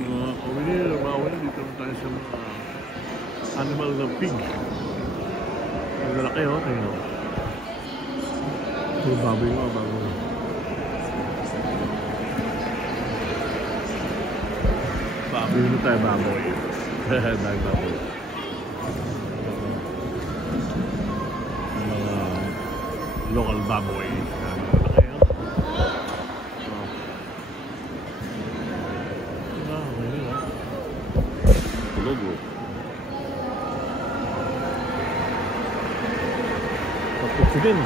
Bawal dito tayo sa mga animal na pig. Ang lalaki oh, tayo. So, baboy mo, baboy. Baboy mo tayo, baboy. Dahil baboy. Mga local baboy. Lalaki oh. Logo. Tapos din.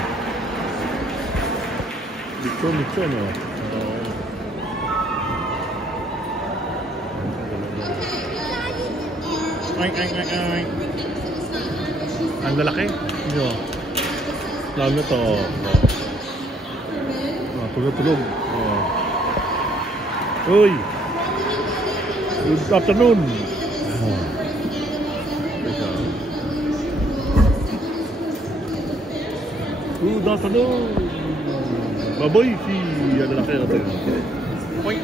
Dito no. Ay. Ang lalaki. Yo. Lalo to. Tulog. Uy. Good afternoon. Good afternoon. Baboy si ano laki natin. Oink.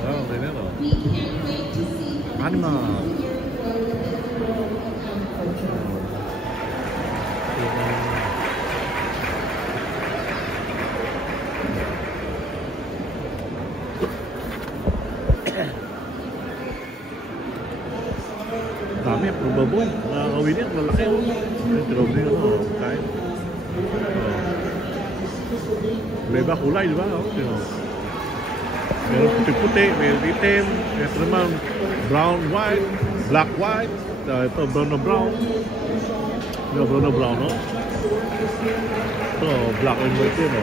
Okay na no. Anima. Dami, puro baboy. Nakakawin yan, malaki oh. Tinawag din ako, kain. May iba kulay, di ba? Meron puti-puti, meron itim. Ito naman, brown, white, black, white. Ito, brown na brown. Ito, brown na brown, no? Ito, black and white yun, no?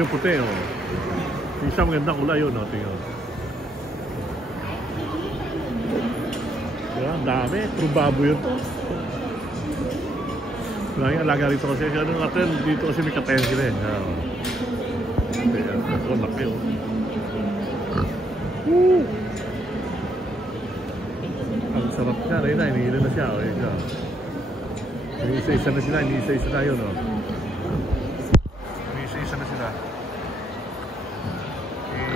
Yung puti, no? Isang magandang kulay yun, no? Tingnan. Ang dami, puro baboy yun to. Maraming alaga rito kasi ano natin, dito kasi may katayan sila eh. Ito, laki oh. Ang sarap niya, ayun na, hinihila na siya. Isa-isa na sila, isa-isa na yun oh. Isa-isa na sila.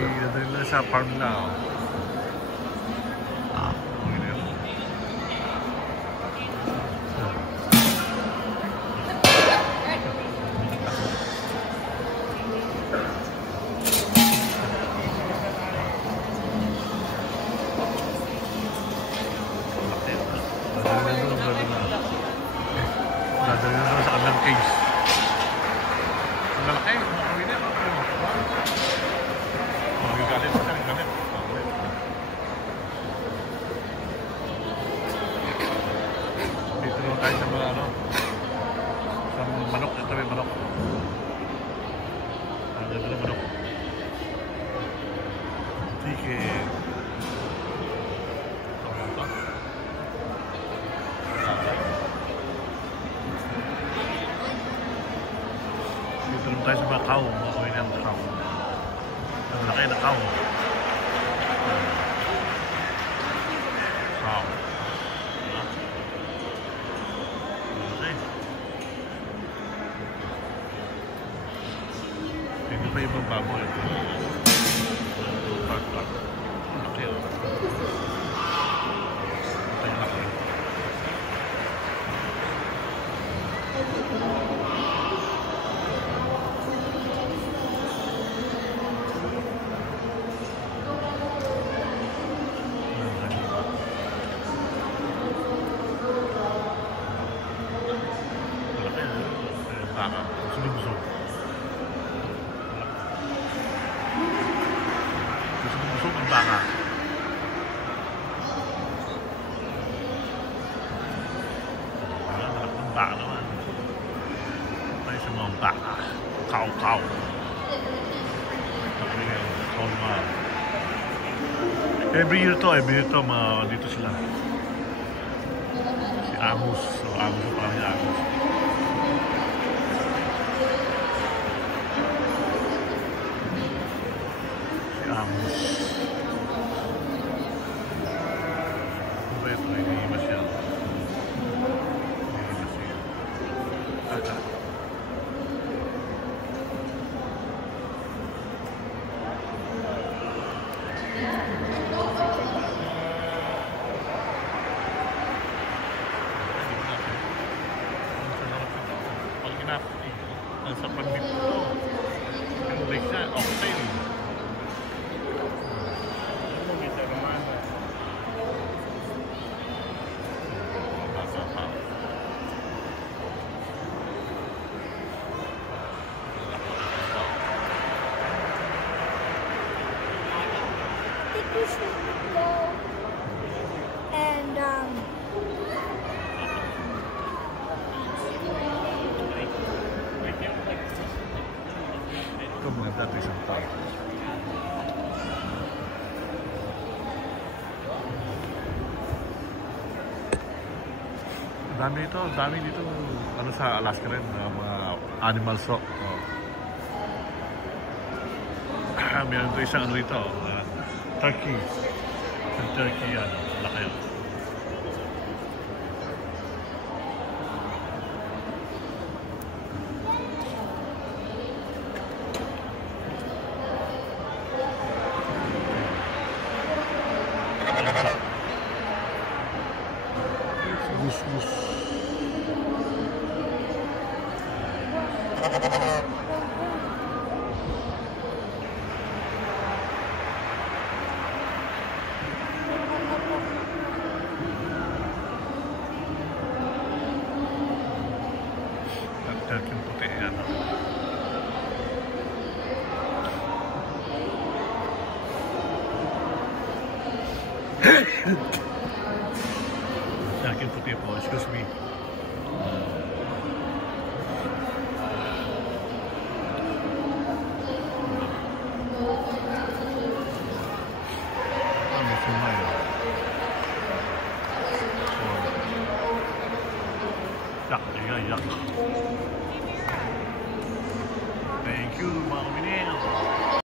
Nadali na sa farm na oh. Nadali na sa kanilang case. Ang lalaki, makawin na. Galit. Dito naman tayo sa mga ano, sa manok. Ito may manok. Ang ganda ng manok. Chicken. Dito naman tayo sa mga cow. Makawin na ang cow. Ang laki na cow. Wow. Okay. Hindi pa ibang baboy. Laki. Ito yung laki. Busog. Busog ang baka. Malaki ng baka naman. Tayo sa mga baka. Cow. Every year to dito sila. Si Agus. So Agus pa lang yung Agus. Pag kinapit ito, nasa panlit ito. Yung brake siya, octane. We should go and Ito mga dati isang tao. Dami dito ano sa Alaska rin, mga animal show. Oh. Meron ito isang ano rito, turkey. Isang turkey yan, laki yun. Gus. Turkey puti yan. Turkey puti po, excuse me. May kumay. Yak.